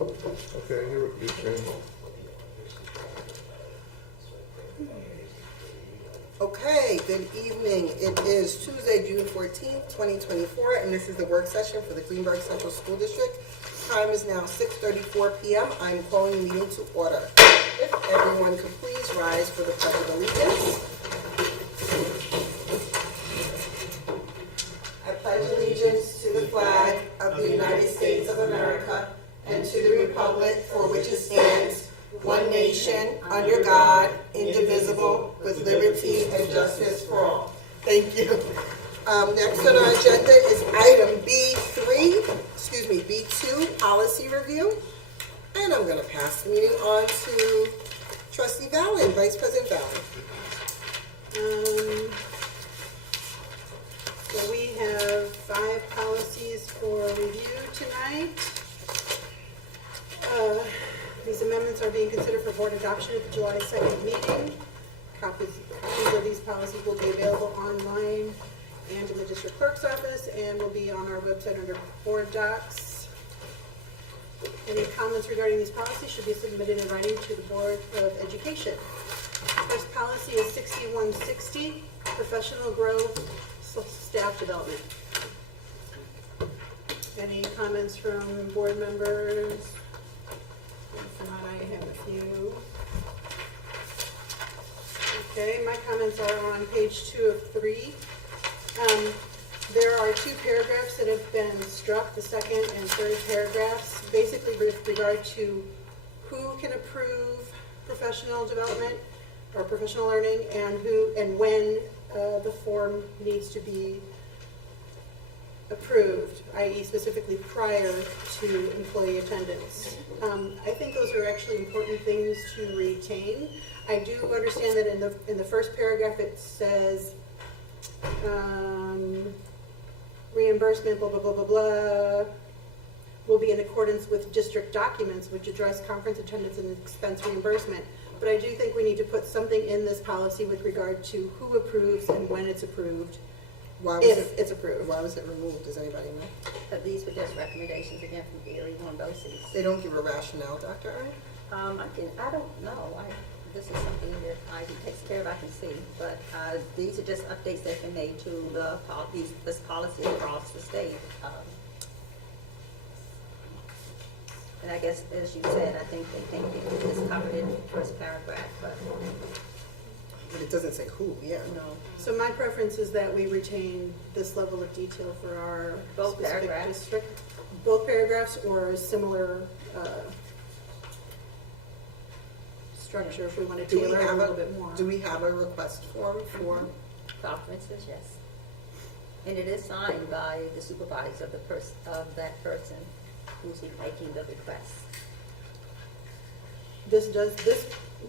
Okay, you can. Okay, good evening. It is Tuesday, June 14th, 2024, and this is the work session for the Greenburgh Central School District. Time is now 6:34 p.m. I'm calling the meeting to order. If everyone could please rise for the Pledge of Allegiance. I pledge allegiance to the flag of the United States of America and to the republic for which it stands, one nation, under God, indivisible, with liberty and justice for all. Thank you. Next on our agenda is item B2, policy review. And I'm going to pass the meeting on to Trustee Vallon, Vice President Vallon. So we have 5 policies for review tonight. These amendments are being considered for board adoption at the July 2nd meeting. Copies of these policies will be available online and in the district clerk's office and will be on our website under board docs. Any comments regarding these policies should be submitted in writing to the Board of Education. First policy is 6160, professional growth, staff development. Any comments from board members? If not, I have a few. Okay, my comments are on page 2 of 3. There are 2 paragraphs that have been struck, the second and third paragraphs, basically with regard to who can approve professional development or professional learning and who and when the form needs to be approved, i.e. specifically prior to employee attendance. I think those are actually important things to retain. I do understand that in the first paragraph it says reimbursement, blah, blah, blah, blah, blah, will be in accordance with district documents which address conference attendance and expense reimbursement. But I do think we need to put something in this policy with regard to who approves and when it's approved. It's approved. Why was it removed? Does anybody know? These were just recommendations again from Gary Lombosi's. They don't give a rationale, Dr. Earn? I don't know. This is something that Ivy takes care of, I can see. But these are just updates that have been made to this policy across the state. And I guess, as you said, I think they think it is covered in the first paragraph, but It doesn't say who, yeah. no. So my preference is that we retain this level of detail for our Both specific paragraphs? district. Both paragraphs or similar structure if we want to Do we tailor it a have little bit more. Do we have a request form for? Conferences, yes. And it is signed by the supervisor of that person who's making the request.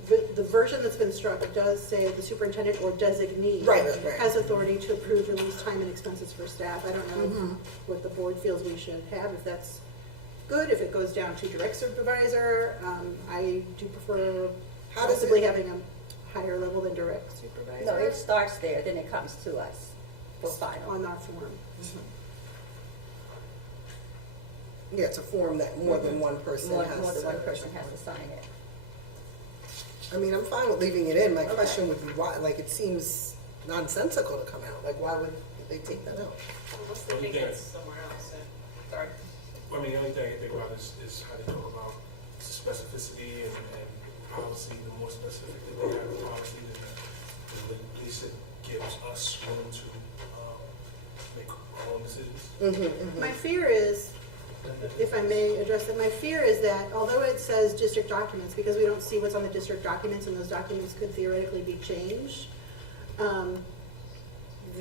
The version that's been struck does say the superintendent or designee Right. has authority to approve release time and expenses for staff. I don't know what the board feels we should have, if that's good, if it goes down to direct supervisor. I do prefer possibly having a higher level than direct supervisor. No, it starts there, then it comes to us for final. On our form. Yeah, it's a form that more than one person More has than to. one person has to sign it. I mean, I'm fine with leaving it in. My question would be why, like, it seems nonsensical to come out. Like, why would they take that out? Unless they think it's somewhere else. Sorry. I mean, the only thing I can think about is how they talk about specificity and policy. The more specific that they have the policy, then at least it gives us room to make our own decisions. My fear is, if I may address that, my fear is that although it says district documents, because we don't see what's on the district documents and those documents could theoretically be changed,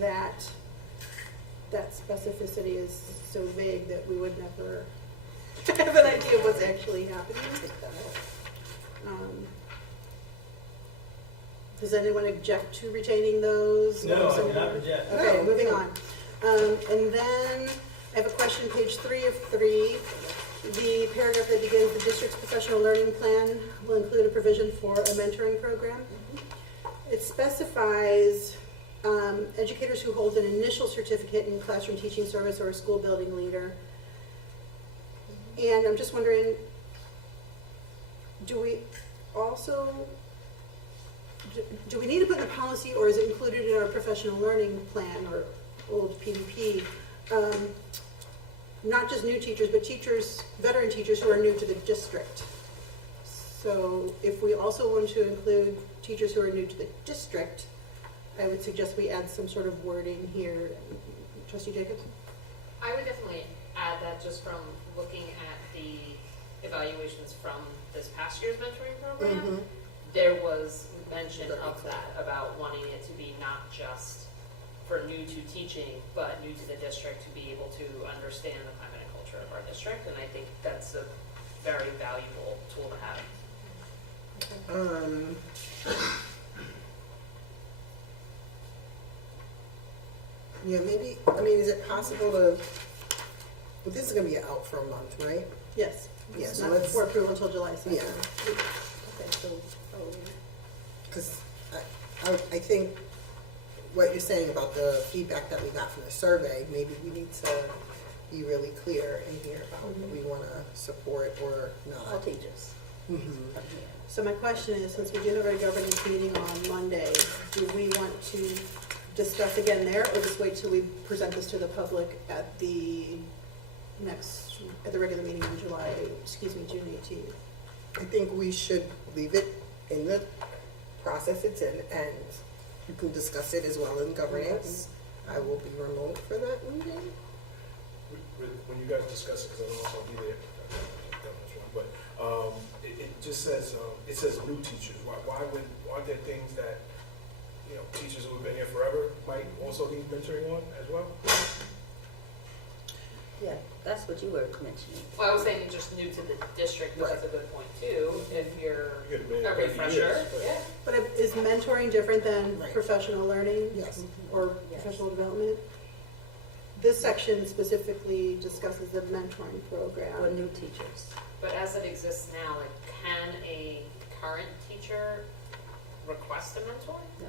that specificity is so vague that we would never have an idea of what's actually happening. Does anyone object to retaining those? No, I do not object. Okay, No. moving on. And then I have a question, page 3 of 3. The paragraph that begins, the district's professional learning plan will include a provision for a mentoring program. It specifies educators who hold an initial certificate in classroom teaching service or a school building leader. And I'm just wondering, do we also, do we need to put in the policy, or is it included in our professional learning plan or old PDP? Not just new teachers, but teachers, veteran teachers who are new to the district. So if we also want to include teachers who are new to the district, I would suggest we add some sort of wording here. Trustee Jacobs? I would definitely add that just from looking at the evaluations from this past year's mentoring program, there was mention of that, about wanting it to be not just for new to teaching, but new to the district to be able to understand the climate and culture of our district, and I think that's a very valuable tool to have. Yeah, maybe, I mean, is it possible to, well, this is gonna be out for a month, right? Yes. Yeah, It's so not let's- for approval until July 2nd. Yeah. Okay, so, Because I think what you're saying about the feedback that we got from the survey, maybe we need to be really clear in here about what we want to support or All not. teachers. Mhm. So my question is, since we do have our governance meeting on Monday, do we want to discuss again there, or just wait till we present this to the public at the regular meeting in June 18th? I think we should leave it in the process it's in, and you can discuss it as well in governance. I will be remote for that meeting. When you guys discuss it, because I don't know if I'll be there, but it just says, it says new teachers. Why aren't there things that, you know, teachers who have been here forever might also need mentoring on as well? Yeah, that's what you were mentioning. Well, I was saying just new to the district, but that's a good point too, if you're You could have been a here 30 refresher, years, but- yeah. But is mentoring different than Right. professional learning? Yes. Or Yes. professional development? This section specifically discusses the mentoring For program. new teachers. But as it exists now, like, can a current teacher request a mentor? No.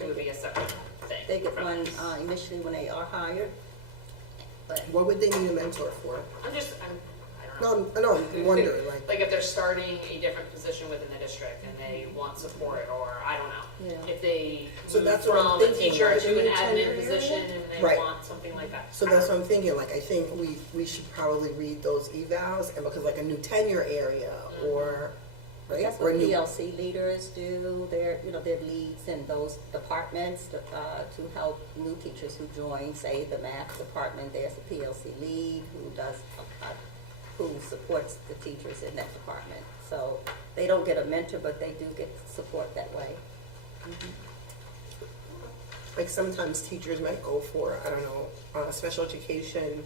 It would be a separate thing. They get from one this. initially when they are hired, but What would they need a mentor for? I don't know. No, I'm wondering, like, Like if they're starting a different position within the district and they want support, or I don't know. yeah. If they So move that's what I'm from a thinking, teacher like, to an in a tenure admin position area? and they Right. want something like that. so that's what I'm thinking, like, I think we should probably read those evals, and because like a new tenure area, or, right? That's Or what new- PLC leaders do. They're, they're leads in those departments to help new teachers who join, say, the math department. There's a PLC lead who supports the teachers in that department. So they don't get a mentor, but they do get support that way. Like sometimes teachers might go for, I don't know, special education,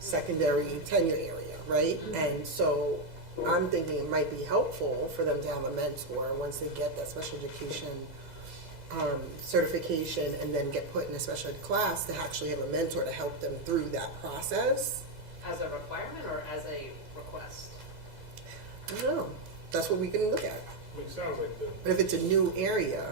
secondary tenure area, right? And so I'm thinking it might be helpful for them to have a mentor once they get that special education certification and then get put in a special ed class, to actually have a mentor to help them through that process. As a requirement or as a request? I don't know. That's what we can look at. I mean, it sounds like the, But if it's a new area,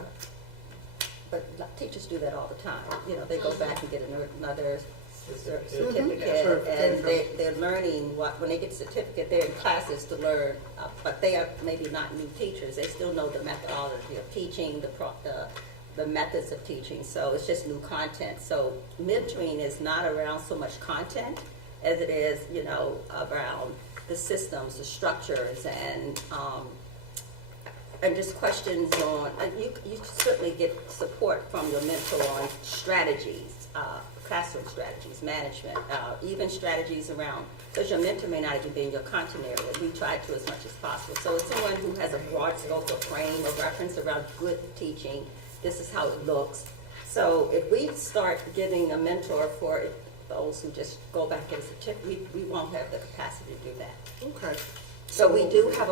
But teachers do that all the time. They go back and get another certificate, Certificate. and they're learning when they get a certificate, they're in classes to learn, but they are maybe not new teachers. They still know the methodology of teaching, the methods of teaching, so it's just new content. So mentoring is not around so much content as it is, around the systems, the structures, and just questions on, you certainly get support from your mentor on strategies, classroom strategies, management, even strategies around, because your mentor may not even be in your content area. We try to as much as possible. So it's someone who has a broad scope of frame of reference around good teaching. This is how it looks. So if we start giving a mentor for those who just go back and get a certificate, we won't have the capacity to do that. okay. So we do have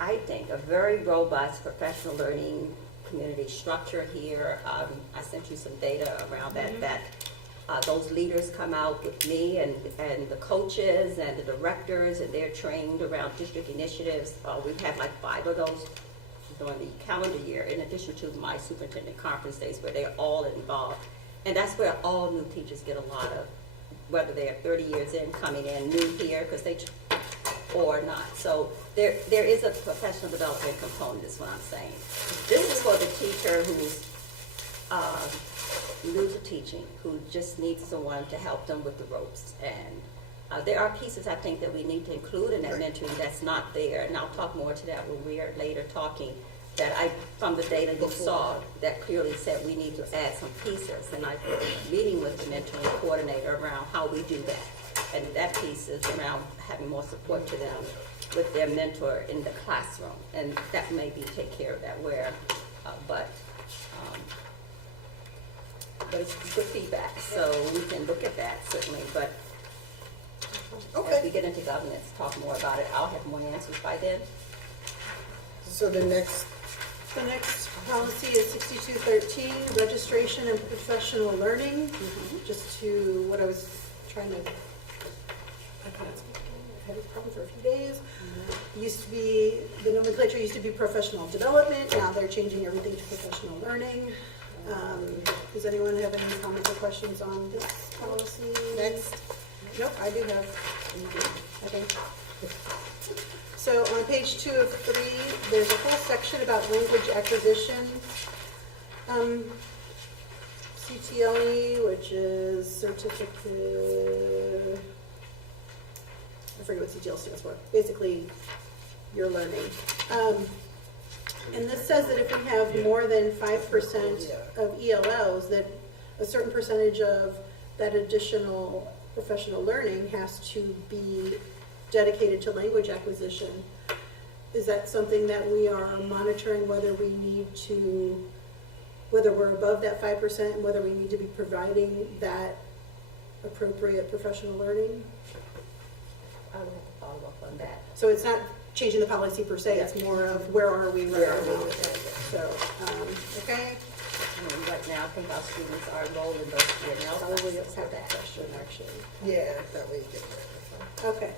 I think, a very robust professional learning community structure here. I sent you some data around that those leaders come out with me and the coaches and the directors, and they're trained around district initiatives. We have like 5 of those during the calendar year, in addition to my superintendent conference days where they're all involved. And that's where all new teachers get a lot of, whether they're 30 years in, coming in new here, because or not. So there is a professional development component, is what I'm saying. This is for the teacher who's new to teaching, who just needs someone to help them with the ropes. And there are pieces I think that we need to include in that mentoring that's not there, and I'll talk more to that when we are later talking, that from the data you saw, that clearly said we need to add some pieces, and I've been meeting with the mentoring coordinator around how we do that. And that piece is around having more support to them with their mentor in the classroom, and that maybe take care of that but it's good feedback, so we can look at that certainly, but as we get into governance, talk more about it, I'll have more answers by then. So the next policy is 6213, registration and professional learning. Just to what I was trying to, I've had a problem for a few days. Used to be, the nomenclature used to be professional development, now they're changing everything to professional learning. Does anyone have any comments or questions on this policy? Next. Nope, I do have. Okay. So on page 2 of 3, there's a whole section about language acquisition. CTLE, which is certificate, I forget what CTL stands for. Basically, you're learning. And this says that if we have more than 5% of ELLs, that a certain percentage of that additional professional learning has to be dedicated to language acquisition. Is that something that we are monitoring, whether we need to, whether we're above that 5% and whether we need to be providing that appropriate professional learning? I will have to follow up on that. So it's not changing the policy per se, it's more of where are we, where are we with it. So, okay. I mean, right now, I think our students are enrolled in those P&L Probably classes have for that that. question, actually. Yeah, that way you get that. Okay,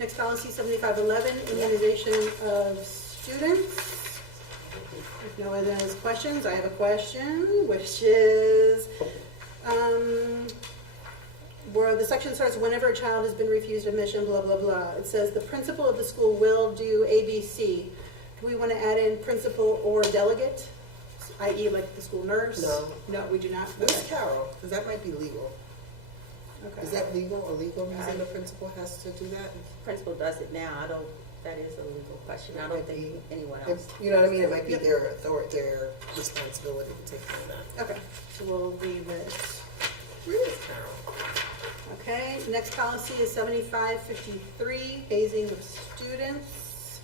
next policy, 7511, immunization of students. If no one has questions, I have a question, which is, where the section starts, whenever a child has been refused admission, blah, blah, blah. It says the principal of the school will do ABC. Do we want to add in principal or delegate, i.e. like the school nurse? No. No, we do not? Who's Okay. Carol? Because that might be legal. Okay. Is that legal, a legal reason the principal has to do that? Principal does it now, that is a legal question, I don't think anyone else. You know what I mean? It might be Yep. their responsibility to take care of that. Okay, so we'll leave it. Where is Carol? Okay, next policy is 7553, hazing of students.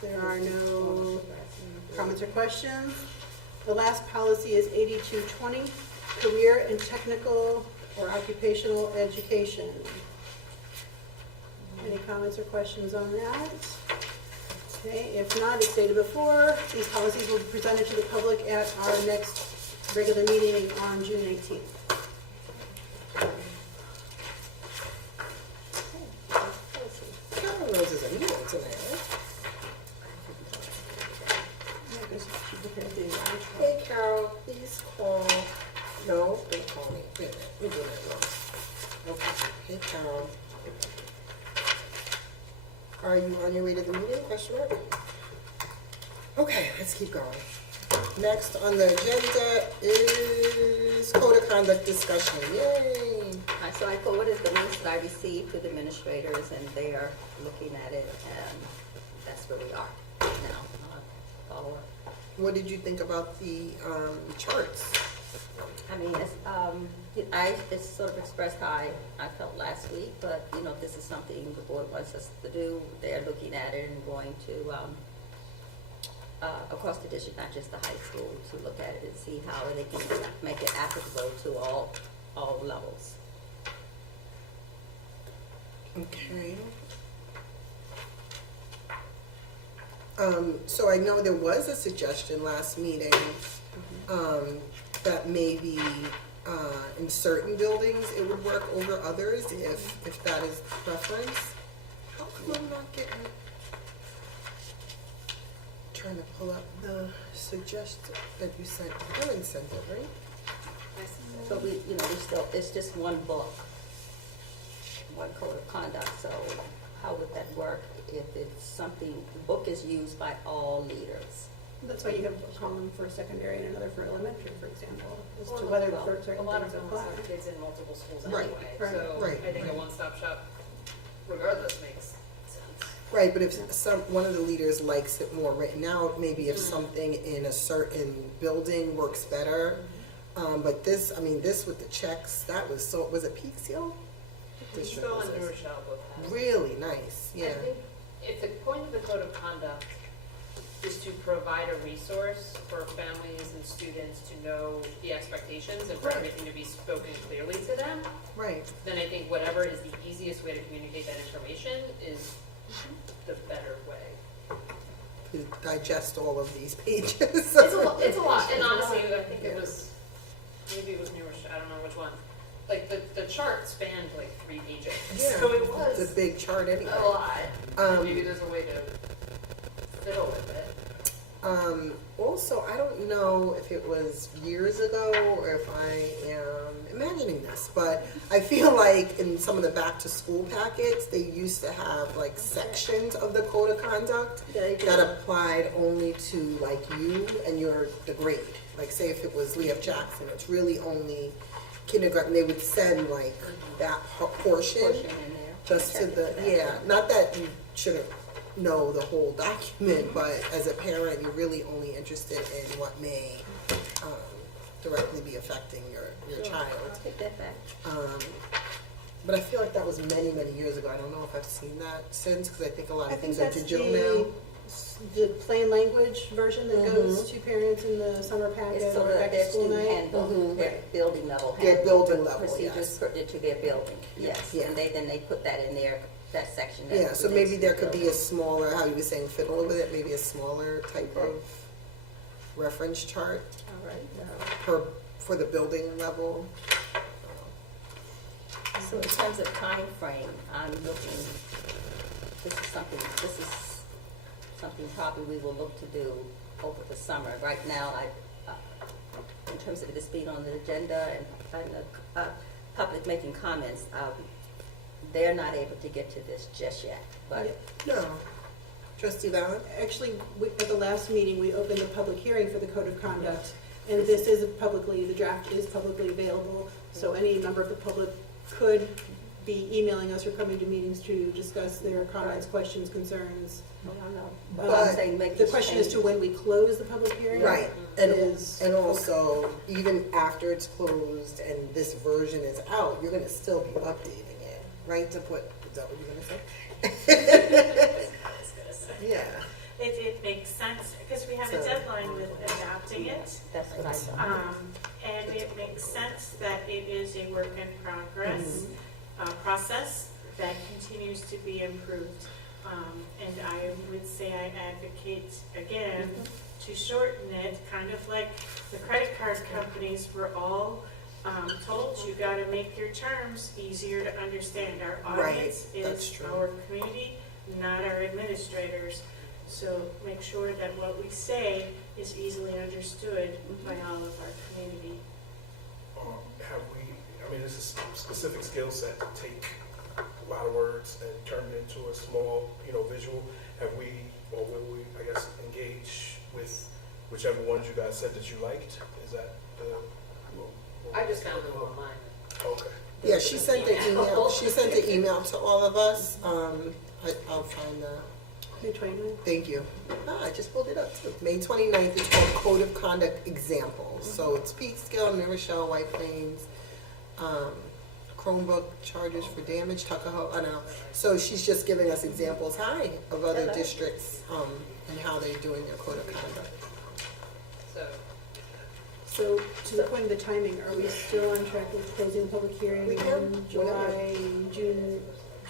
There are no comments or questions. The last policy is 8220, career and technical or occupational education. Any comments or questions on that? Okay, if not, as stated before, these policies will be presented to the public at our next regular meeting on June 18th. Carol Rose is a meeting tonight, right? Hey Carol, please call. No, don't call me. Wait a minute, we're doing that wrong. Okay, hey Carol. Are you on your way to the meeting? Question mark? Okay, let's keep going. Next on the agenda is code of conduct discussion. Yay! So I forwarded the links that I received to the administrators, and they are looking at it, and that's where we are now. Follow up. What did you think about the charts? I mean, it's sort of expressed how I felt last week, but, you know, this is something the board wants us to do. They're looking at it and going to, across the district, not just the high school, to look at it and see how they can make it applicable to all levels. Okay. So I know there was a suggestion last meeting that maybe in certain buildings it would work over others if that is the preference. How come I'm not getting? Trying to pull up the suggestion that you sent. Helen sent it, right? So we still, it's just one book. one code of conduct, so how would that work if it's something, the book is used by all leaders? That's why you have a column for secondary and another for elementary, for example, as to Well, whether well, certain A lot of things them apply. have kids in multiple schools Right, anyway, right, so right, I think a right. one-stop shop regardless makes sense. Right, but if one of the leaders likes it more written out, maybe if something in a certain building works better. But this, I mean, this with the checks, that was so, was it Peak Seal? Eagle and New Rochelle both have. Really nice, I yeah. think if the point of the code of conduct is to provide a resource for families and students to know the expectations and for Right. everything to be spoken clearly to them, Right, then I think whatever is the easiest way to communicate that information is the better way. to digest all of these pages. It's a lot, and honestly, I think it was, maybe it was New Rochelle, I don't know which one. Like, the chart spanned like 3 pages, Yeah, so it It's was a big chart anyway. a lot. Um, Maybe there's a way to fiddle with it. Also, I don't know if it was years ago or if I am imagining this, but I feel like in some of the back to school packets, they used to have like sections of the code of conduct They do. that applied only to like you and the grade. Like say if it was Leah Jackson, it's really only kindergarten, they would send like that portion Portion in there. just to the, yeah, not that you shouldn't know the whole document, but as a parent, you're really only interested in what may directly be affecting your Sure. child. I'll take that back. But I feel like that was many, many years ago. I don't know if I've seen that since, because I think a lot I of think things are that's digital now. the plain language version that goes to parents in the summer packet It's so or that back their to school student night. handbook, their building level Their handbook, building with level, procedures yes. pertinent to their building, yes. Yeah. And they put that in there, that section. that Yeah, so relates maybe to there the could be building. a smaller, how you were saying, fiddle with it, maybe a smaller type Okay. of reference chart All right. for the building level. So in terms of time frame, I'm looking, this is something probably we will look to do over the summer. Right now, in terms of this being on the agenda and the public making comments, they're not able to get to this just yet, but No. Trustee Valen? Actually, at the last meeting, we opened the public hearing for the code of conduct, and this is the draft is publicly available, so any member of the public could be emailing us or coming to meetings to discuss their comments, questions, concerns. I don't know. But But I'm saying make The this question as to change. when we close the public hearing. Right, and Is- and also, even after it's closed and this version is out, you're gonna still be updating it, right, to put, is that what you're gonna say? I was gonna say. Yeah, It makes sense, because we have a So- deadline with adopting it. That's what I thought. And it makes sense that it is a work in progress process that continues to be improved. And I would say I advocate, again, to shorten it, kind of like the credit card companies were all told, you gotta make your terms easier to understand. Our Right, audience that's is true. our community, not our administrators. So make sure that what we say is easily understood by all of our community. Have we, I mean, it's a specific skill set to take a lot of words and turn it into a small, visual. Have we, or will we, I guess, engage with whichever ones you guys said that you liked? Is that the? I just found them online. Okay. yeah, she sent the email to all of us, I'll find the, May 29th. thank you. I just pulled it up too. May 29th, it's called Code of Conduct Examples. So it's Peekskill, New Rochelle, White Plains, Chromebook charges for damage, Tuckahoe, I don't know. So she's just giving us examples, of other Hello. districts, and how they're doing their code of conduct. So, So, to the point of the timing, are we still on track with closing the public hearing We can, in June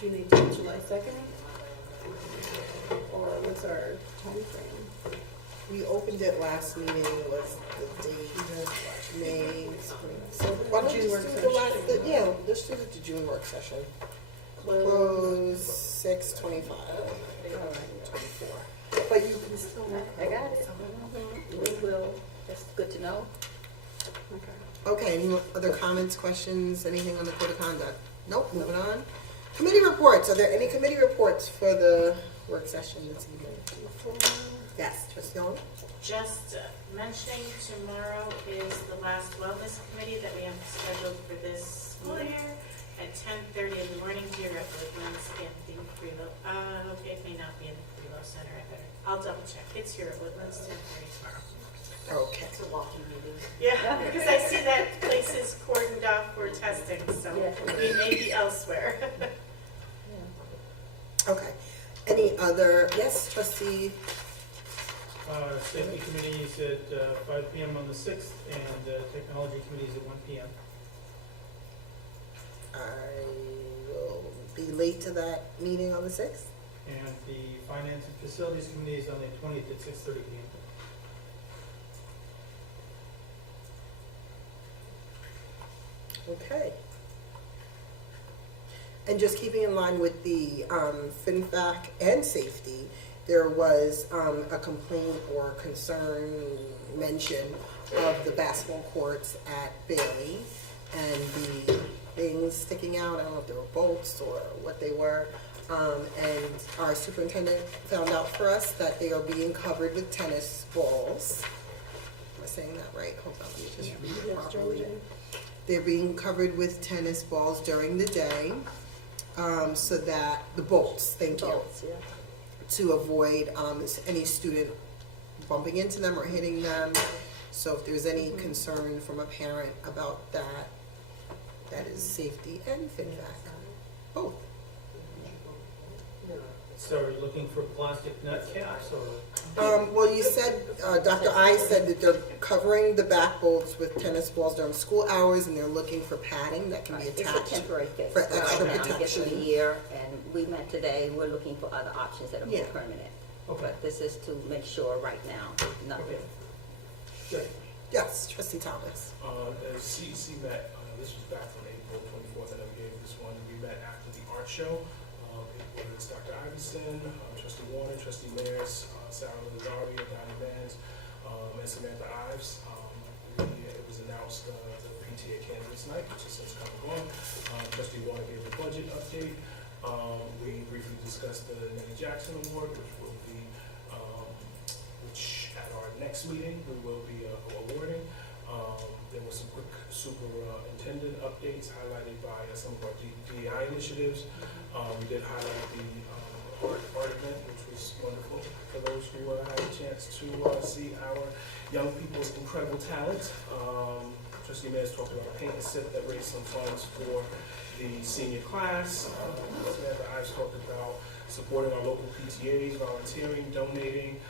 18th, July 2nd? Or what's our timeframe? We opened it last meeting, was the date, May, so why don't you June just work do the session. last, yeah, let's do the June work session. Close 6:25. All right. 24. But you can still. I got it. We will, that's good to know. Okay. Okay, any other comments, questions, anything on the code of conduct? Nope, moving on. Committee reports, are there any committee reports for the work session this evening? Yes, trustee Young? Just mentioning tomorrow is the last wellness committee that we have scheduled for this school year at 10:30 in the morning here at Woodlands in the Freelo. Okay, it may not be in the Freelo Center. I'll double check. It's here at Woodlands, 10:30 tomorrow. Okay. It's a walking meeting. Yeah, because I see that place is cordoned off for testing, so we may be elsewhere. Okay. Any other, yes, trustee? Safety committee is at 5 PM on the 6th, and technology committee is at 1 PM. I will be late to that meeting on the 6th. And the finance and facilities committee is on the 20th at 6:30 PM. Okay. And just keeping in line with the FinFac and safety, there was a complaint or concern mention of the basketball courts at Bailey and the things sticking out. I don't know if they were bolts or what they were. And our superintendent found out for us that they are being covered with tennis balls. Am I saying that right? Hold on, let me just read it properly. They're being covered with tennis balls during the day, so that, the bolts, thank you, Bolts, yeah. to avoid any student bumping into them or hitting them. So if there's any concern from a parent about that, that is safety and FinFac, both. So are you looking for plastic nut caps or? Well, you said, Dr. I said that they're covering the back bolts with tennis balls during school hours, and they're looking for padding that can be It's a attached. temporary fix. for extra Right now, it gets through the protection. year, and we met today, we're looking for other options that are more Yeah. permanent. Okay. But this is to make sure right now, nothing. Okay. Good. Yes, trustee Thomas. As CEC met, this was back on April 24th, and I gave this one, we met after the art show. It was Dr. Iverson, trustee Warner, trustee Mayers, Sarah Lazari, Donnie Mans, and Samantha Ives. It was announced the PTA candidates night, which has since come along. Trustee Warner gave the budget update. We briefly discussed the Nellie Jackson Award, which will be, which at our next meeting, we will be awarding. There was some quick superintendent updates highlighted by some of our DEI initiatives. We did highlight the art event, which was wonderful for those who had a chance to see our young people's incredible talent. Trustee Mayers talked about a paint and sip that raised some funds for the senior class. Samantha Ives talked about supporting our local PTAs, volunteering, donating,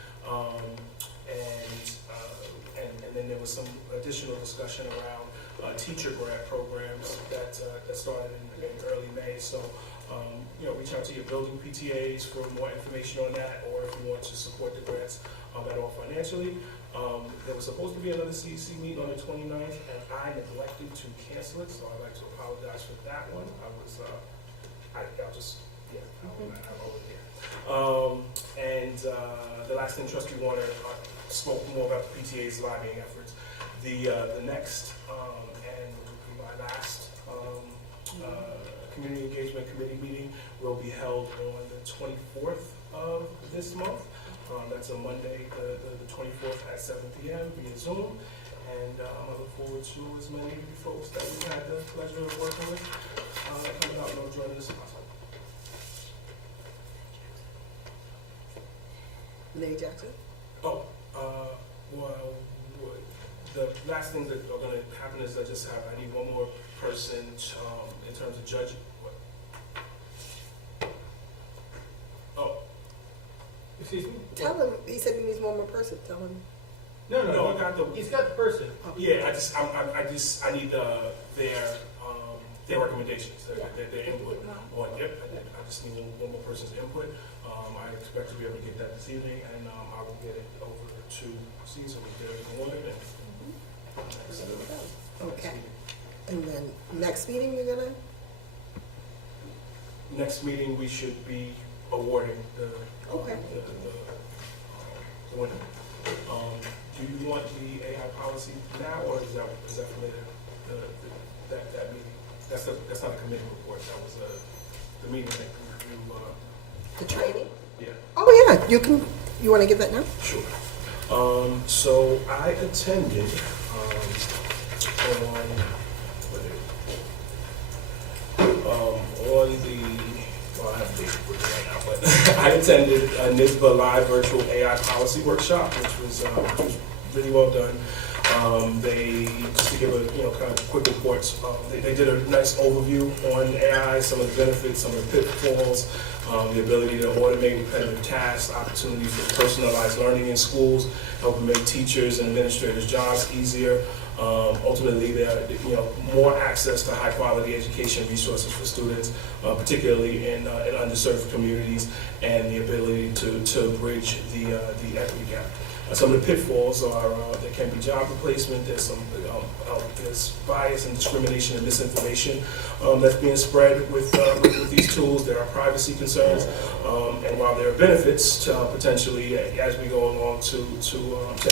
and then there was some additional discussion around teacher grant programs that started in early May. So, reach out to your building PTAs for more information on that, or if you want to support the grants at all financially. There was supposed to be another CEC meeting on the 29th, and I neglected to cancel it, so I'd like to apologize for that one. I'm over here. And the last thing, Trustee Warner spoke more about the PTA's lobbying efforts. The next and my last Community Engagement Committee meeting will be held on the 24th of this month. That's a Monday, the 24th at 7 p.m. via Zoom. And I look forward to as many of you folks that we've had the pleasure of working with coming out and joining us. Nellie Jackson? Oh, well, the last things that are going to happen is I need one more person in terms of judge. Oh. Excuse me? Tell him, he said he needs one more person, tell him. No, I got the. He's got the person. Yeah, I need their recommendations, their input on. Yep, I just need one more person's input. I expect to be able to get that this evening, and I will get it over to Caesar with their order. Okay. And then next meeting you're gonna? Next meeting, we should be awarding the winner. Do you want the AI policy now, or is that for later? That meeting? That's not a committee report. That was the meeting link, The training? yeah. Oh, yeah, you want to give that now? Sure. So I attended, I have the date with me right now, but I attended a NISBA live virtual AI policy workshop, which was really well done. They, just to give a kind of quick reports, they did a nice overview on AI, some of the benefits, some of the pitfalls, the ability to automate repetitive tasks, opportunities for personalized learning in schools, helping make teachers and administrators' jobs easier. Ultimately, there are more access to high-quality education resources for students, particularly in underserved communities, and the ability to bridge the equity gap. Some of the pitfalls are there can be job replacement. There's there's bias and discrimination and misinformation that's being spread with these tools. There are privacy concerns, and while there are benefits to, potentially as we go along to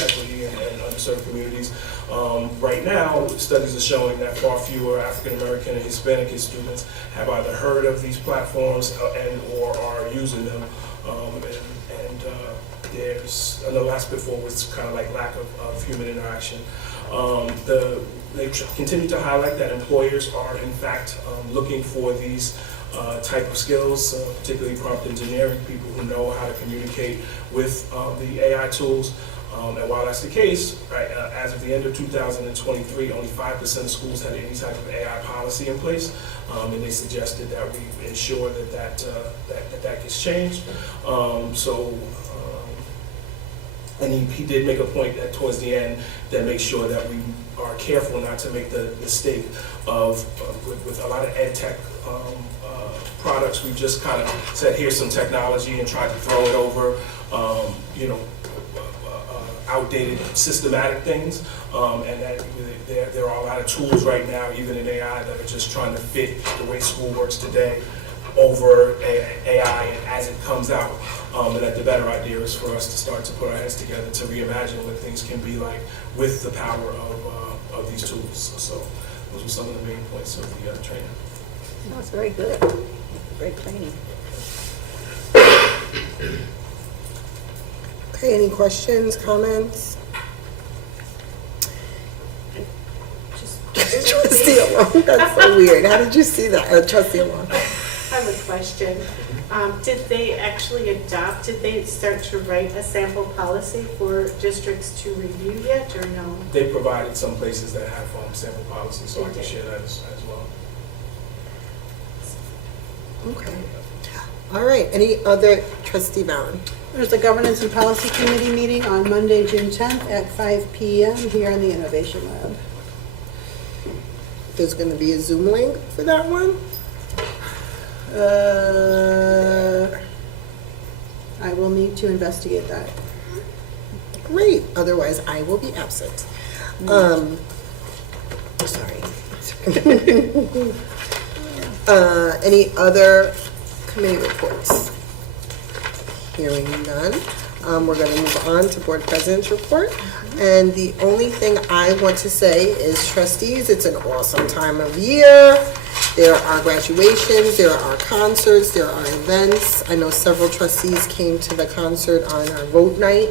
equity and underserved communities, right now studies are showing that far fewer African American and Hispanic students have either heard of these platforms and or are using them, there's another aspect for was kind of like lack of human interaction. They continue to highlight that employers are in fact looking for these type of skills, particularly prompt engineering, people who know how to communicate with the AI tools. And while that's the case, right, as of the end of 2023, only 5% of schools had any type of AI policy in place, and they suggested that we ensure that gets changed. And he did make a point that towards the end that makes sure that we are careful not to make the mistake of, with a lot of ed tech products, we just kind of said, here's some technology and tried to throw it over, outdated systematic things, and that there are a lot of tools right now, even in AI, that are just trying to fit the way school works today over AI and as it comes out. And that the better idea is for us to start to put our heads together to reimagine what things can be like with the power of these tools. So those were some of the main points of the training. That was very good. Great training. Okay, any questions, comments? Trustee Alon, that's so weird. How did you see that? Trustee Alon. I have a question. Did they actually did they start to write a sample policy for districts to review yet, or no? They provided some places that have sample policies, so I can share that as well. Okay. All right, any other, Trustee Valen? There's a Governance and Policy Committee meeting on Monday, June 10th at 5 p.m. here in the Innovation Lab. There's going to be a Zoom link for that one? I will need to investigate that. Great, otherwise I will be absent. Sorry. Any other committee reports? Hearing none. We're going to move on to Board President's report. And the only thing I want to say is, trustees, it's an awesome time of year. There are graduations, there are concerts, there are events. I know several trustees came to the concert on our vote night,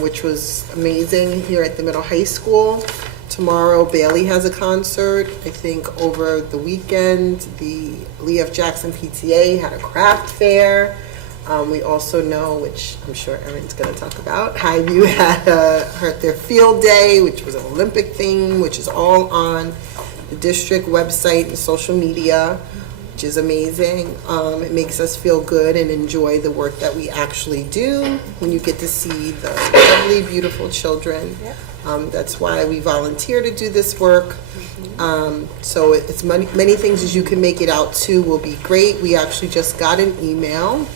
which was amazing here at the middle high school. Tomorrow, Bailey has a concert. I think over the weekend, the Lee F. Jackson PTA had a craft fair. We also know, which I'm sure Erin's going to talk about, Highview had their field day, which was an Olympic theme, which is all on the district website and social media, which is amazing. It makes us feel good and enjoy the work that we actually do when you get to see the lovely, beautiful children. That's why we volunteer to do this work. So it's many things as you can make it out to will be great. We actually just got an email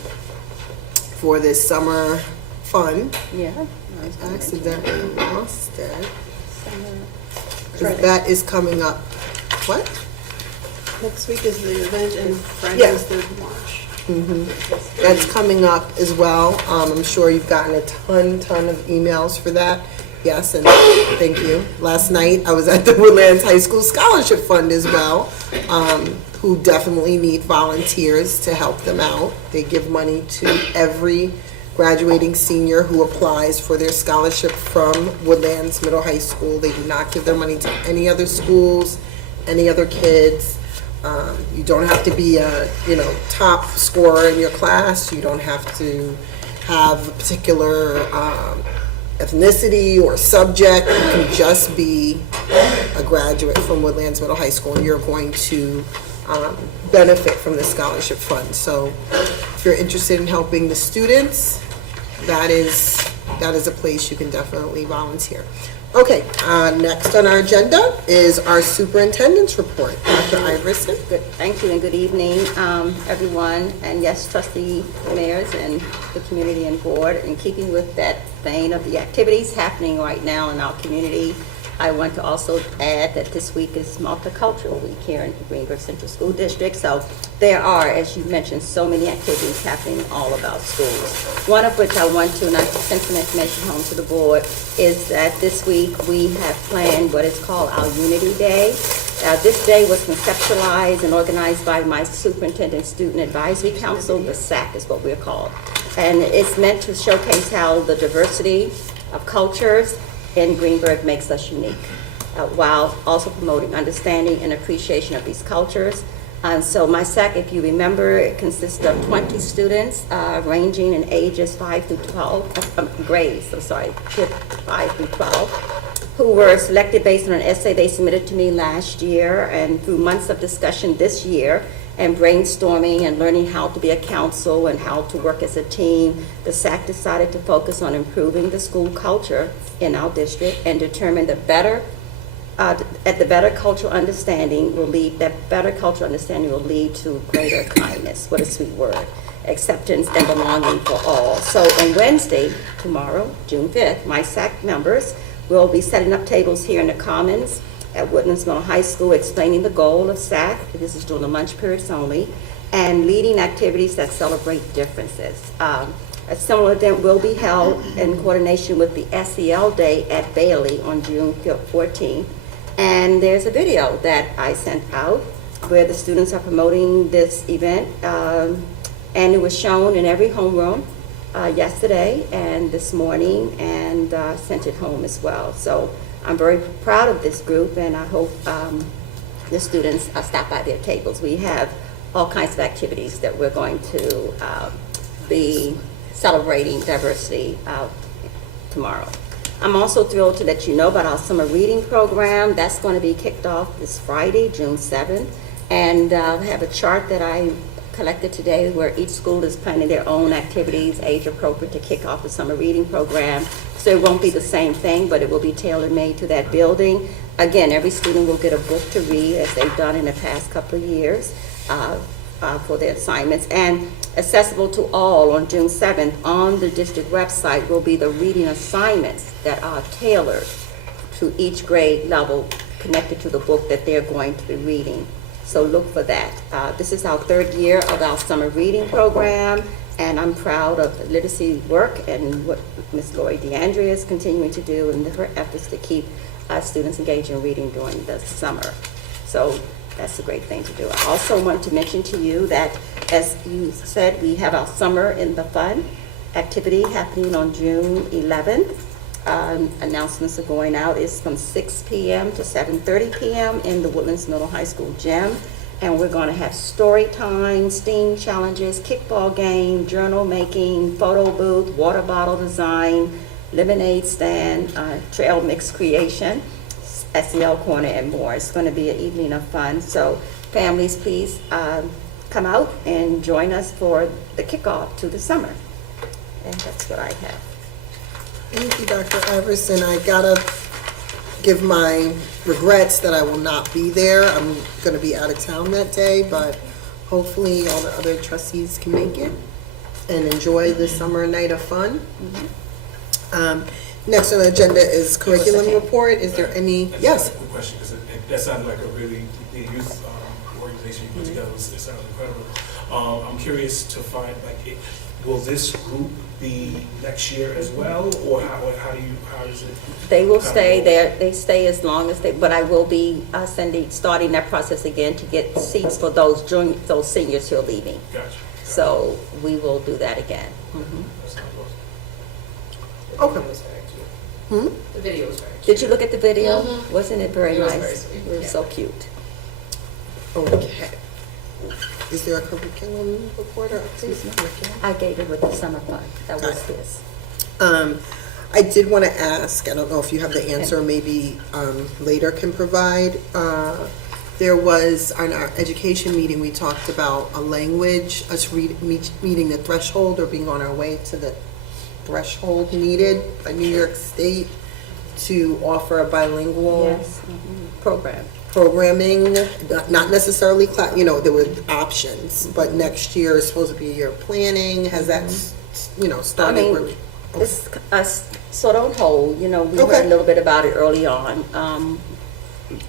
for this summer fun. Yeah. I accidentally lost it. That is coming up. What? Next week is the event and Friday Yeah. is the launch. That's coming up as well. I'm sure you've gotten a ton of emails for that. Yes, and thank you. Last night, I was at the Woodlands High School Scholarship Fund as well, who definitely need volunteers to help them out. They give money to every graduating senior who applies for their scholarship from Woodlands Middle High School. They do not give their money to any other schools, any other kids. You don't have to be a, top scorer in your class. You don't have to have a particular ethnicity or subject. You can just be a graduate from Woodlands Middle High School, and you're going to benefit from the scholarship fund. So if you're interested in helping the students, that is a place you can definitely volunteer. Okay, next on our agenda is our superintendent's report. Dr. Iverson. Good, thank you and good evening, everyone. And yes, trustee mayors and the community and board. In keeping with that vein of the activities happening right now in our community, I want to also add that this week is Multicultural Week here in the Greenburgh Central School District. So there are, as you mentioned, so many activities happening in all of our schools. One of which I want to, and I sent some information home to the board, is that this week we have planned what is called our Unity Day. This day was conceptualized and organized by my Superintendent Student Advisory Council, the SAC is what we're called. And it's meant to showcase how the diversity of cultures in Greenburgh makes us unique, while also promoting understanding and appreciation of these cultures. And so my SAC, if you remember, it consists of 20 students ranging in ages 5 through 12, grades, 5 through 12, who were selected based on an essay they submitted to me last year, and through months of discussion this year, and brainstorming and learning how to be a council and how to work as a team, the SAC decided to focus on improving the school culture in our district and determined the better cultural understanding will lead to greater kindness. What a sweet word. Acceptance and belonging for all. So on Wednesday, tomorrow, June 5th, my SAC members will be setting up tables here in the Commons at Woodlands Middle High School, explaining the goal of SAC, this is during the lunch periods only, and leading activities that celebrate differences. A similar event will be held in coordination with the SEL Day at Bailey on June 14th. And there's a video that I sent out where the students are promoting this event, and it was shown in every homeroom yesterday and this morning, and sent it home as well. So I'm very proud of this group, and I hope the students stop by their tables. We have all kinds of activities that we're going to be celebrating diversity tomorrow. I'm also thrilled to let you know about our summer reading program. That's going to be kicked off this Friday, June 7th. And I have a chart that I collected today where each school is planning their own activities, age appropriate, to kick off the summer reading program. So it won't be the same thing, but it will be tailor-made to that building. Again, every student will get a book to read, as they've done in the past couple of years, for their assignments. And accessible to all on June 7th on the district website will be the reading assignments that are tailored to each grade level, connected to the book that they're going to be reading. So look for that. This is our third year of our summer reading program, and I'm proud of the literacy work and what Ms. Lori DeAndrea is continuing to do in her efforts to keep students engaged in reading during the summer. So that's a great thing to do. I also want to mention to you that, as you said, we have our Summer in the Fun activity happening on June 11th. Announcements are going out. It's from 6 p.m. to 7:30 p.m. in the Woodlands Middle High School gym. And we're going to have story time, STEAM challenges, kickball game, journal making, photo booth, water bottle design, lemonade stand, trail mix creation, SEL corner, and more. It's going to be an evening of fun. So families, please come out and join us for the kickoff to the summer. And that's what I have. Thank you, Dr. Iverson. I gotta give my regrets that I will not be there. I'm gonna be out of town that day, but hopefully all the other trustees can make it and enjoy the summer night of fun. Mm-hmm. Next on the agenda is curriculum report. Is there any? I Yes. have a quick question, because that sounded like a really, the youth organization you put together, it sounded incredible. I'm curious to find, will this group be next year as well, or how does it? They will kind of stay go? there, they stay as long as they, but I will be starting that process again to get seats for those seniors who are leaving. Gotcha. So we will do that again. Mhm. That's not close. The Okay. video was very cute. Hmm? The video was very cute. Did you look at the video? Mhm. Wasn't it very It was nice? very sweet, It was yeah. so cute. Okay. Is there a curriculum report or update? I gave it with the summer fund. That was his. I did want to ask, I don't know if you have the answer, maybe later can provide. There was, on our education meeting, we talked about a language, us meeting the threshold or being on our way to the threshold needed by New York State to offer a bilingual Program. programming, not necessarily, there were options, but next year is supposed to be a year of planning. Has that, started? I mean, where- It's sort of on hold, we Okay. heard a little bit about it early on.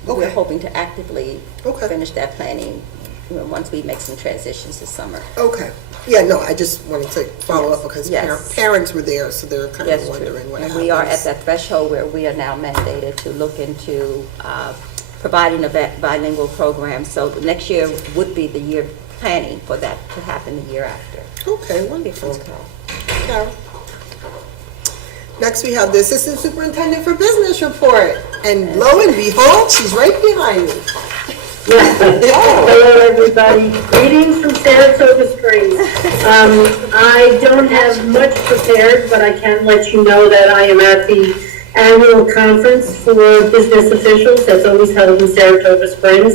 We're Okay. hoping to actively Okay. finish that planning, once we make some transitions this summer. Okay, yeah, no, I just wanted to follow up because Yes. parents were there, so they're kind That's of true. wondering what And happens. we are at that threshold where we are now mandated to look into providing a bilingual program. So next year would be the year planning for that to happen the year after. Okay, wonderful. Before. Carol. Next, we have the Assistant Superintendent for Business report, and lo and behold, she's right behind me. Hello, everybody. Greetings from Saratoga Springs. I don't have much prepared, but I can let you know that I am at the annual conference for business officials that's always held in Saratoga Springs.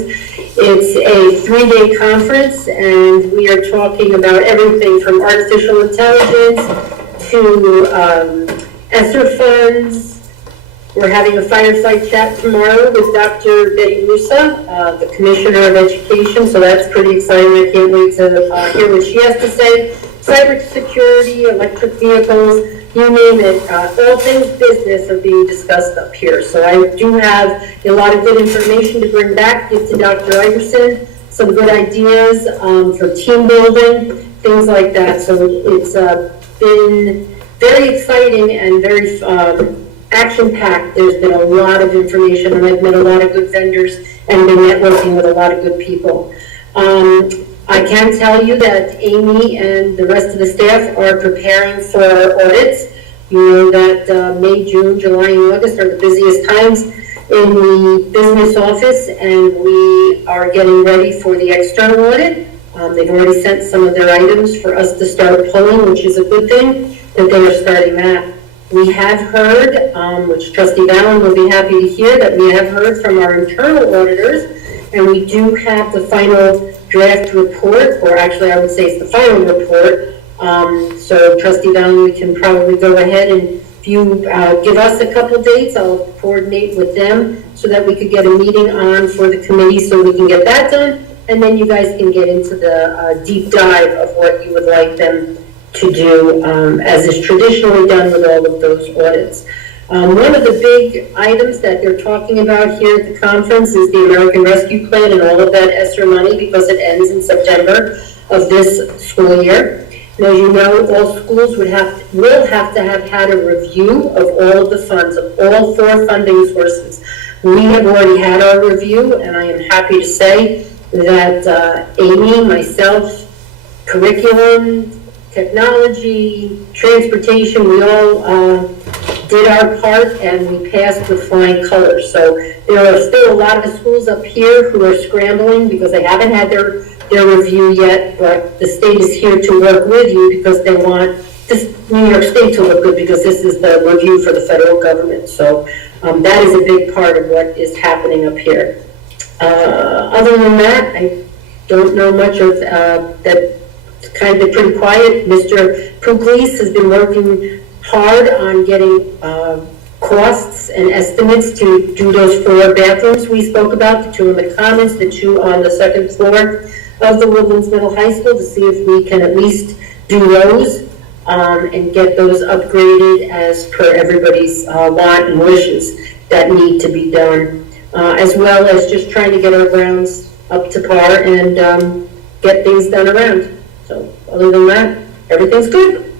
It's a 3-day conference, and we are talking about everything from artificial intelligence to ESSER funds. We're having a fireside chat tomorrow with Dr. Betty Musa, the Commissioner of Education, so that's pretty exciting. I can't wait to hear what she has to say. Cybersecurity, electric vehicles, you name it, all things business are being discussed up here. So I do have a lot of good information to bring back, give to Dr. Iverson, some good ideas for team building, things like that. So it's been very exciting and very action-packed. There's been a lot of information, and I've met a lot of good vendors and been networking with a lot of good people. I can tell you that Amy and the rest of the staff are preparing for audits. You know that May, June, July, and August are the busiest times in the business office, and we are getting ready for the external audit. They've already sent some of their items for us to start pulling, which is a good thing that they are starting that. We have heard, which Trustee Ballin will be happy to hear, that we have heard from our internal auditors, and we do have the final draft report, or actually I would say it's the final report. So Trustee Ballin, we can probably go ahead, and if you give us a couple dates, I'll coordinate with them so that we could get a meeting on for the committee so we can get that done, and then you guys can get into the deep dive of what you would like them to do, as is traditionally done with all of those audits. One of the big items that they're talking about here at the conference is the American Rescue Plan and all of that ESSER money, because it ends in September of this school year. And as you know, all schools will have to have had a review of all of the funds, of all 4 funding sources. We have already had our review, and I am happy to say that Amy, myself, curriculum, technology, transportation, we all did our part, and we passed with flying colors. So there are still a lot of schools up here who are scrambling because they haven't had their review yet, but the state is here to work with you because they want this New York State to look good, because this is the review for the federal government. So that is a big part of what is happening up here. Other than that, I don't know much of that. It's kind of been pretty quiet. Mr. Pugliese has been working hard on getting costs and estimates to do those 4 bathrooms we spoke about, the 2 in the Commons, the 2 on the 2nd floor of the Woodlands Middle High School, to see if we can at least do those and get those upgraded as per everybody's want and wishes that need to be done, as well as just trying to get our grounds up to par and get things done around. So other than that, everything's good.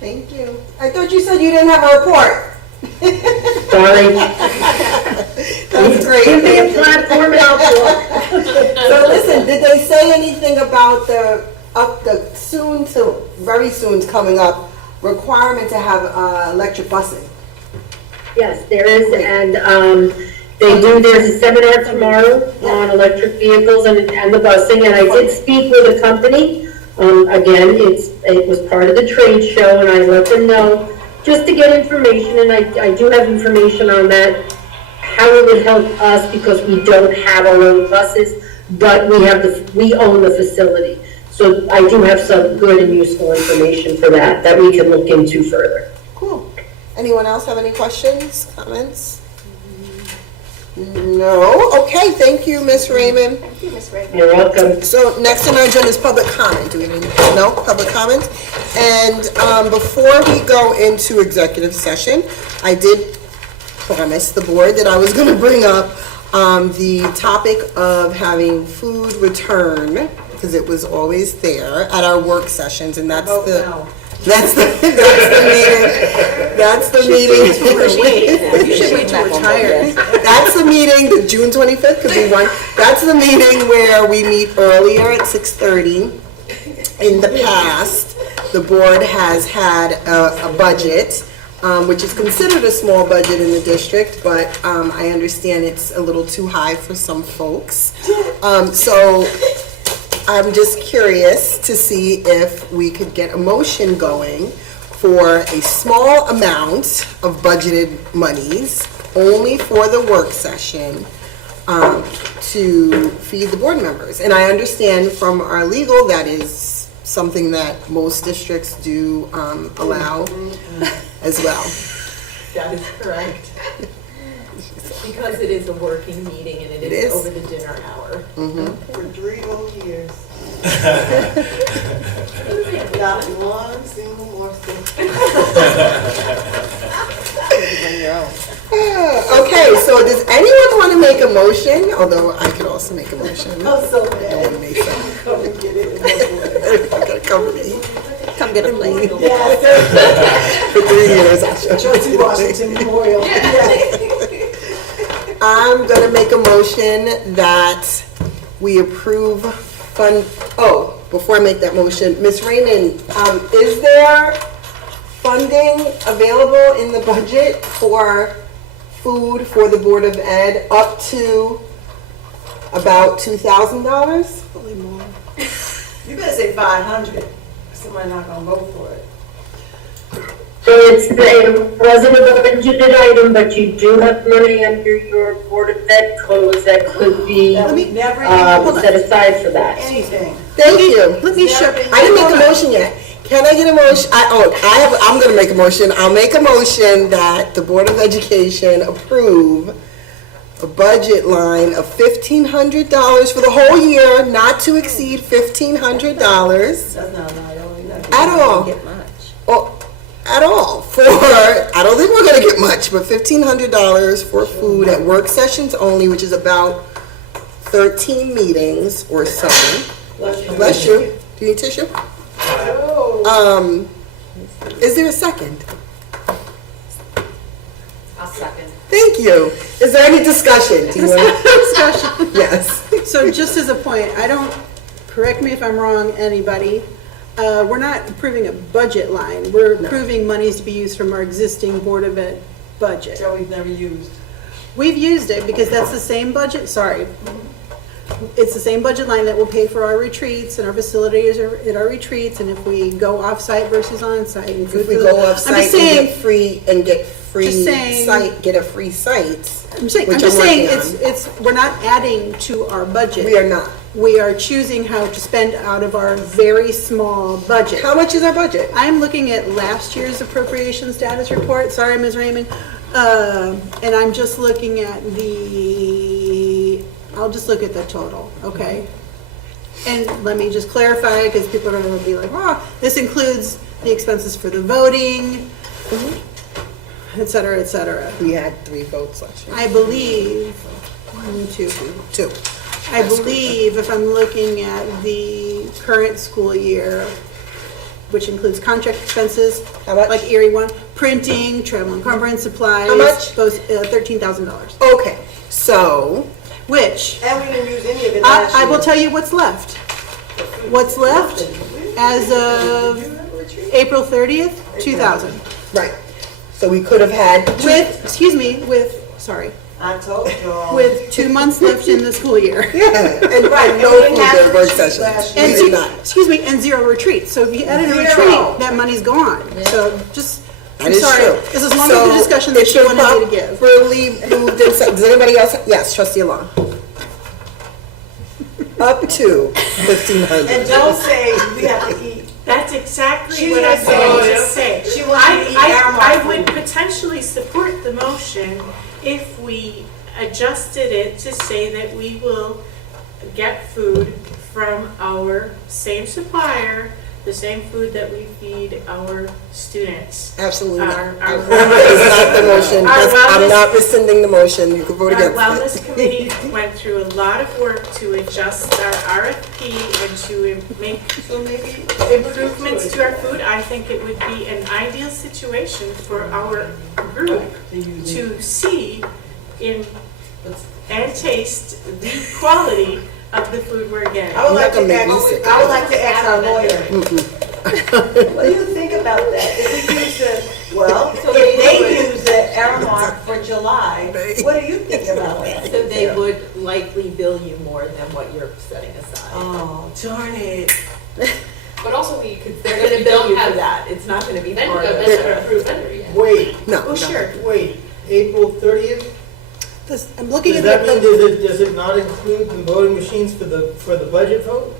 Thank you. I thought you said you didn't have a report. Sorry. That's great. Give me a platform and I'll talk. So listen, did they say anything about the soon to, very soon coming up requirement to have electric busing? Yes, there is, and there's a seminar tomorrow on electric vehicles and the busing, and I did speak with a company. Again, it was part of the trade show, and I let them know, just to get information, and I do have information on that, how it would help us, because we don't have our own buses, but we own the facility. So I do have some good and useful information for that we can look into further. Cool. Anyone else have any questions, comments? No? Okay, thank you, Ms. Raymond. Thank you, Ms. Raymond. You're welcome. So next on our agenda is public comment. Do we have any? No? Public comment? And before we go into executive session, I did promise the board that I was going to bring up the topic of having food return, because it was always there at our work sessions, and that's the meeting. You should wait till we're tired. That's the meeting, the June 25th could be one. That's the meeting where we meet earlier at 6:30. In the past, the board has had a budget, which is considered a small budget in the district, but I understand it's a little too high for some folks. So I'm just curious to see if we could get a motion going for a small amount of budgeted monies, only for the work session, to feed the board members. And I understand from our legal that is something that most districts do allow as well. That is correct. Because it is a working meeting and it is over the dinner hour. For 3 whole years. Not one single morsel. Okay, so does anyone want to make a motion? Although I could also make a motion. I'm so bad. I want to make some. Come and get it. Come get a plate. Yes. For 3 years, I showed George Washington Memorial. I'm gonna make a motion that we approve before I make that motion, Ms. Raymond, is there funding available in the budget for food for the Board of Ed up to about $2,000? Probably more. You better say 500. Somebody not gonna vote for it. So it wasn't a budgeted item, but you do have money under your Board of Ed codes that could be That we never set aside for that. anything. Thank you. Let me show. I didn't make a motion yet. Can I get a motion? I'm gonna make a motion. I'll make a motion that the Board of Education approve a budget line of $1,500 for the whole year, not to exceed $1,500 That's not right. at all. Get much. At all for, I don't think we're gonna get much, but $1,500 for food at work sessions only, which is about 13 meetings or so. Bless you. Do you need tissue? Is there a second? I'll second. Thank you. Is there any discussion? Do you want Discussion. Yes. So just as a point, correct me if I'm wrong, anybody, we're not approving a budget line. We're approving monies to be used from our existing Board of Ed budget. That we've never used. We've used it because that's the same budget, it's the same budget line that will pay for our retreats and our facilities at our retreats, and if we go off-site versus on-site. And If we go off-site and get free get a free site. I'm just saying, we're not adding to our budget. We are not. We are choosing how to spend out of our very small budget. How much is our budget? I'm looking at last year's appropriation status report, sorry, Ms. Raymond, and I'm just looking at I'll just look at the total, okay? And let me just clarify, because people are gonna be like, this includes the expenses for the voting, et cetera, et cetera. We had 3 votes last year. I believe, 1, 2, 2. I believe if I'm looking at the current school year, which includes contract expenses. How much? Like Erie one, printing, travel encumbrance, supplies. How much? Both, $13,000, Okay, so, which, And we didn't use any of it last year. I will tell you what's left. What's left as of April 30th, 2000. right, so we could have had Sorry, I told y'all. with 2 months left in the school year. Yeah, and Right, no and we didn't food have at work retreat session. last We year. And did not. and 0 retreats. So if you added a Zero. retreat, that money's gone. So just, That I'm is sorry. true. This is longer the discussion that you wanted me to give. Properly moved in does anybody else, yes, trustee Long. Up to And 1,500. don't say we have to eat. That's exactly She's what I'm gonna say- going to say. She wants you to eat Aramark I would food. potentially support the motion if we adjusted it to say that we will get food from our same supplier, the same food that we feed our students. Absolutely not. Our That is not the motion. Our I'm wellness- not rescinding the motion. You can vote Our against wellness it. committee went through a lot of work to adjust our RFP and to make So maybe. improvements to our food. I think it would be an ideal situation for our group to see and taste the quality of the food we're getting. I would like You're not to gonna make me sick. ask, I would like to ask our lawyer. What do you think about that? If we use the, well, if they use the Aramark for July, what do you think about that? So they would likely bill you more than what you're setting aside. Oh, darn it. But also we could, They're gonna bill you for that, it's not gonna be then part a of vendor, it. approved vendor, yeah. Wait, No. Oh, no. sure. wait, April 30th? I'm looking Does at that the, mean, does it not include the voting machines for the budget vote?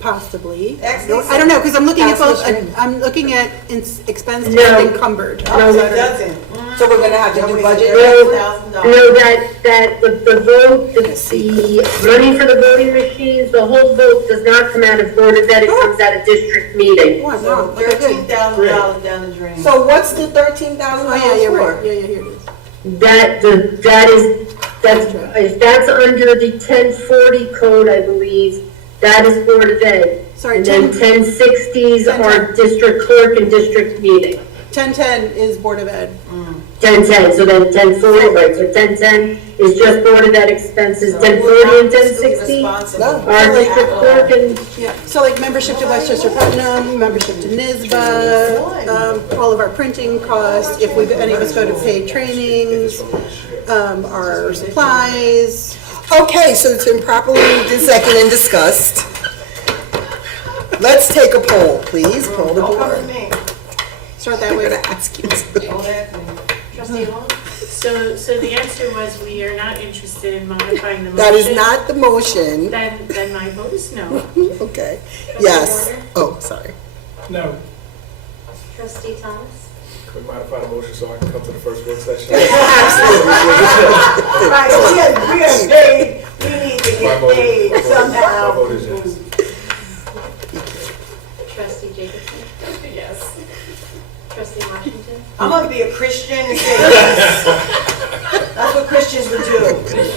possibly. Actually, I don't know, because I'm looking at both, Councilor Shannon. I'm looking at expense and No. encumbered. Oh, it doesn't. So we're gonna have to do budget? No, that the vote, the money for the voting machines, the whole vote does not come out of Board of Ed, it comes out of district meeting. Oh, I'm So wrong. Okay, good. $13,000 down the drain. So what's the $13,000 Oh, yeah, you're for? right. Yeah, here it is. That's under the 1040 code, I believe, that is Board of Ed. Sorry, And then 1060s are district clerk and district meeting. 1010 is Board of Ed. 1010, so then 1040, right, so 1010 is just Board of Ed expenses, 1040 and 1060 No. are district clerk and, Yeah, so like membership to Westchester Putnam, membership to NISBA, all of our printing costs, if we, any of us go to paid trainings, our supplies. Okay, so it's been properly moved in second and discussed. Let's take a poll, please. Poll the Don't come to board. me. Start that I'm way. gonna ask you to. Don't ask me. Trustee Long? So the answer was we are not interested in modifying the motion. That is not the motion. Then my vote is no. Okay, yes. Oh, sorry. No. Can we modify the motion so I can come to the first work session? Right, we are paid, we need to My get vote- paid my somehow. vote is yes. Trustee Jacobson? Yes. Trustee Washington? I'm gonna be a Christian and say yes. That's what Christians would do.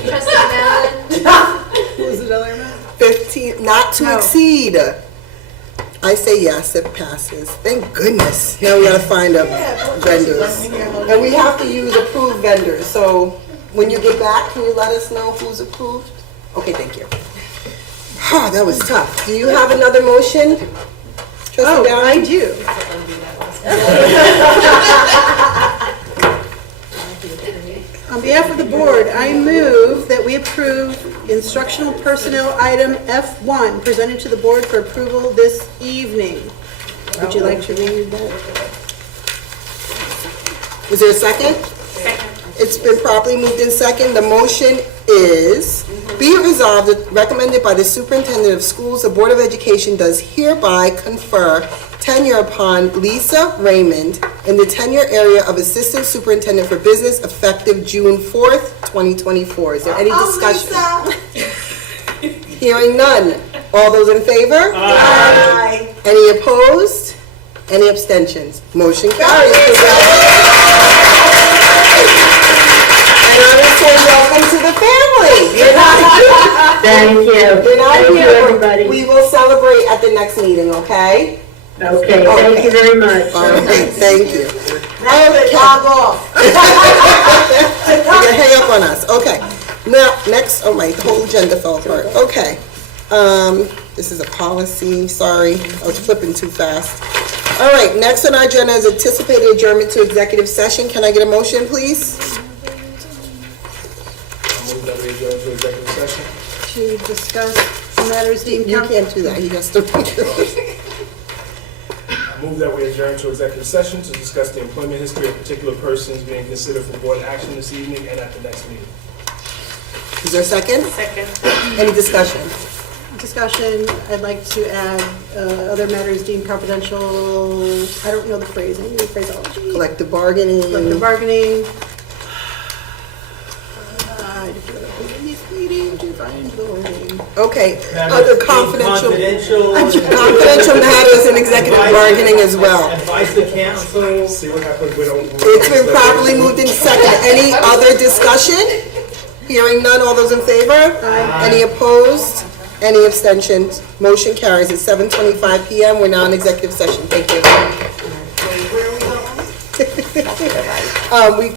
Trustee Mallon? What was the dollar amount? 15, not to No. exceed. I say yes, it passes. Thank goodness. Now we gotta find a vendors. And we have to use approved vendors, so when you get back, can you let us know who's approved? Okay, thank you. Oh, that was tough. Do you have another motion? Trustee Oh, Barron? I do. On behalf of the board, I move that we approve instructional personnel item F1 presented to the board for approval this evening. Would you like to read that? Is there a second? Second. It's been properly moved in second. The motion is, be it resolved, that recommended by the superintendent of schools, the Board of Education does hereby confer tenure upon Lisa Raymond in the tenure area of Assistant Superintendent for Business effective June 4th, 2024. Is there any discussion? Hearing none. All those in favor? Aye. Any opposed? Any abstentions? Motion carries. And I would say welcome to the family. You're not thank you. You're not Thank you, here. everybody. We will celebrate at the next meeting, okay? Okay, thank you very much. All right, thank you. Now they log off. You're gonna hang up on us, okay. Now, next, oh my, the whole agenda fell apart, okay. This is a policy, sorry, I was flipping too fast. All right, next on our agenda is anticipated adjournment to executive session. Can I get a motion, please? I move that we adjourn to executive session. To discuss matters deemed You can't do that, he has to. I move that we adjourn to executive session to discuss the employment history of particular persons being considered for board action this evening and at the next meeting. Is there a second? Second. Any discussion? discussion, I'd like to add other matters deemed confidential, I don't know the phrasing, the phraseology. Collective bargaining. Collective bargaining. I in these meetings to find the wording. Okay, other confidential. Confidential matters and executive bargaining as well. Advice to counsel. See what happens, we don't. It's been properly moved in second. Any other discussion? Hearing none, all those in favor? Aye. Any opposed? Any abstentions? Motion carries at 7:25 PM. We're now in executive session. Thank you. We